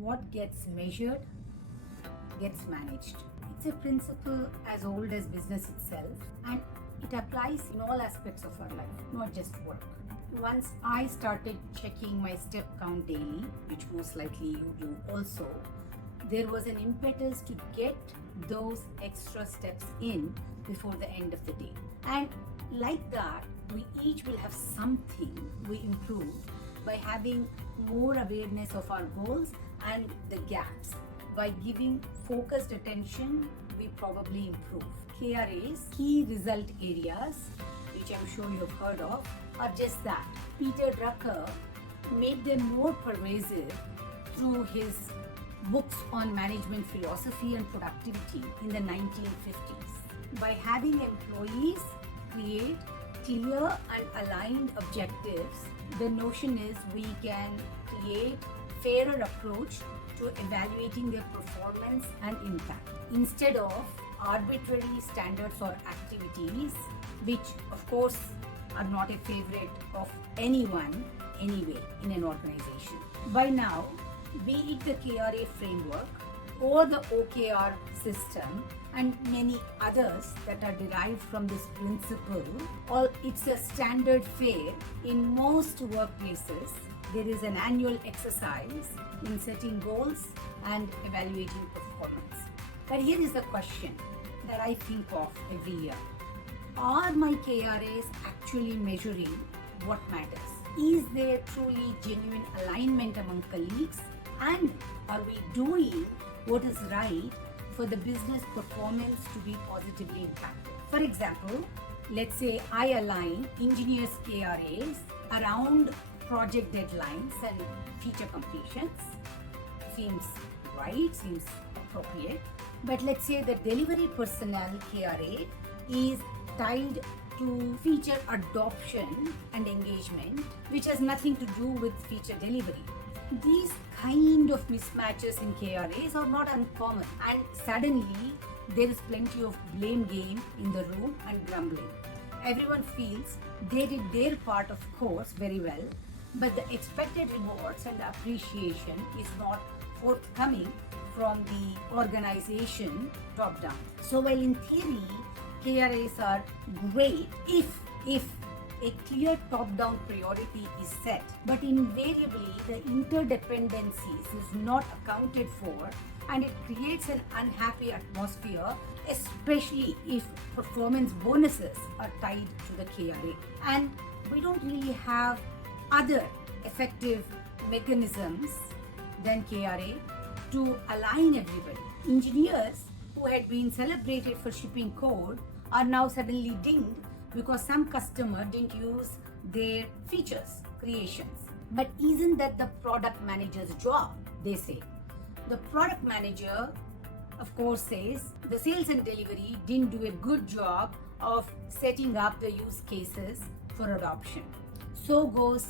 What gets measured gets managed. It's a principle as old as business itself, and it applies in all aspects of our life, not just work. Once I started checking my step count daily, which most likely you do also, there was an impetus to get those extra steps in before the end of the day. And like that, we each will have something we improve by having more awareness of our goals and the gaps. By giving focused attention, we probably improve. KRAs, key result areas, which I'm sure you've heard of, are just that. Peter Drucker made them more pervasive through his books on management philosophy and productivity in the 1950s. By having employees create clear and aligned objectives, the notion is we can create fairer approach to evaluating their performance and impact instead of arbitrary standards or activities, which of course are not a favorite of anyone anyway in an organization. By now, be it the KRA framework or the OKR system and many others that are derived from this principle, or it's a standard fare in most workplaces. There is an annual exercise in setting goals and evaluating performance. But here is the question that I think of every year. Are my KRAs actually measuring what matters? Is there truly genuine alignment among colleagues? And are we doing what is right for the business performance to be positively impacted? For example, let's say I align engineers' KRAs around project deadlines and feature completions. Seems right, seems appropriate. But let's say the delivery personnel KRA is tied to feature adoption and engagement, which has nothing to do with feature delivery. These kind of mismatches in KRAs are not uncommon, and suddenly there is plenty of blame game in the room and grumbling. Everyone feels they did their part, of course, very well, but the expected rewards and appreciation is not forthcoming from the organization top down. So while in theory KRAs are great if a clear top-down priority is set, but invariably the interdependencies is not accounted for, and it creates an unhappy atmosphere, especially if performance bonuses are tied to the KRA. And we don't really have other effective mechanisms than KRA to align everybody. Engineers who had been celebrated for shipping code are now suddenly dinged because some customer didn't use their features, creations. But isn't that the product manager's job, they say. The product manager, of course, says the sales and delivery didn't do a good job of setting up the use cases for adoption. So goes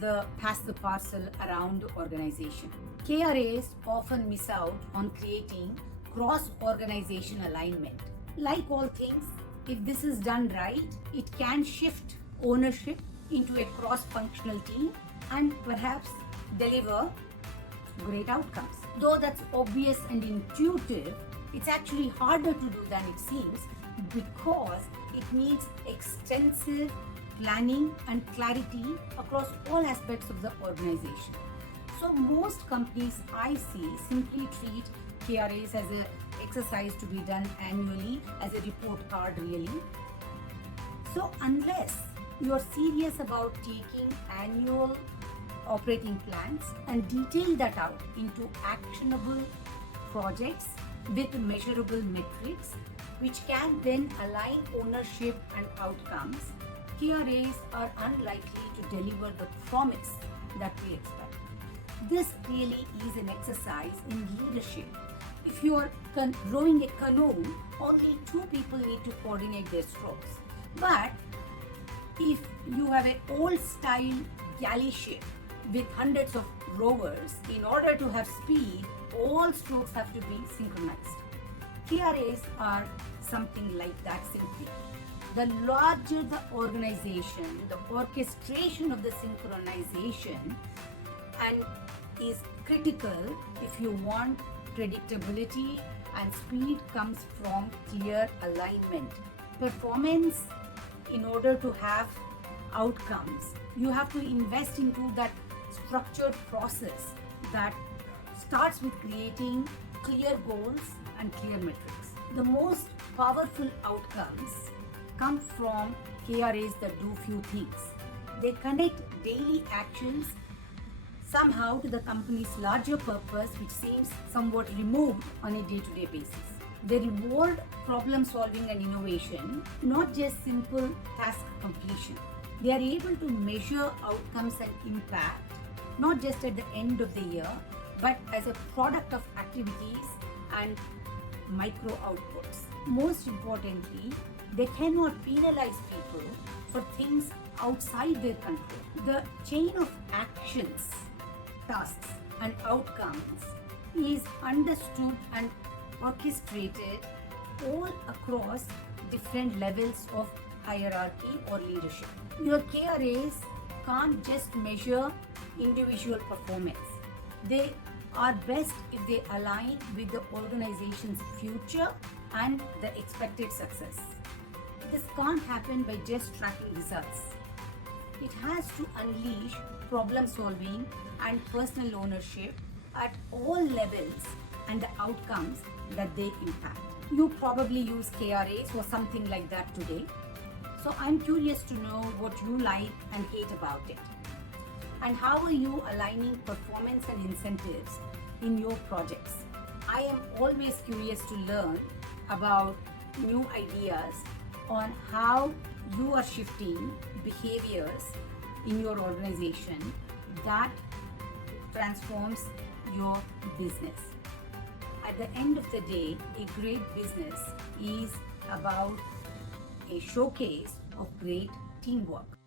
the pass the parcel around organization. KRAs often miss out on creating cross-organization alignment. Like all things, if this is done right, it can shift ownership into a cross-functional team and perhaps deliver great outcomes. Though that's obvious and intuitive, it's actually harder to do than it seems because it needs extensive planning and clarity across all aspects of the organization. So most companies I see simply treat KRAs as an exercise to be done annually, as a report card really. So unless you are serious about taking annual operating plans and detail that out into actionable projects with measurable metrics, which can then align ownership and outcomes, KRAs are unlikely to deliver the promise that we expect. This really is an exercise in leadership. If you are rowing a canoe, only two people need to coordinate their strokes. But if you have an old style galley ship with hundreds of rowers, in order to have speed, all strokes have to be synchronized. KRAs are something like that simply. The larger the organization, the orchestration of the synchronization and is critical if you want predictability, and speed comes from clear alignment. Performance, in order to have outcomes, you have to invest into that structured process that starts with creating clear goals and clear metrics. The most powerful outcomes come from KRAs that do few things. They connect daily actions somehow to the company's larger purpose, which seems somewhat removed on a day-to-day basis. They reward problem solving and innovation, not just simple task completion. They are able to measure outcomes and impact, not just at the end of the year, but as a product of activities and micro outputs. Most importantly, they cannot penalize people for things outside their control. The chain of actions, tasks, and outcomes is understood and orchestrated all across different levels of hierarchy or leadership. Your KRAs can't just measure individual performance. They are best if they align with the organization's future and the expected success. This can't happen by just tracking results. It has to unleash problem solving and personal ownership at all levels and the outcomes that they impact. You probably use KRAs or something like that today. So I'm curious to know what you like and hate about it. And how are you aligning performance and incentives in your projects? I am always curious to learn about new ideas on how you are shifting behaviors in your organization that transforms your business. At the end of the day, a great business is about a showcase of great teamwork.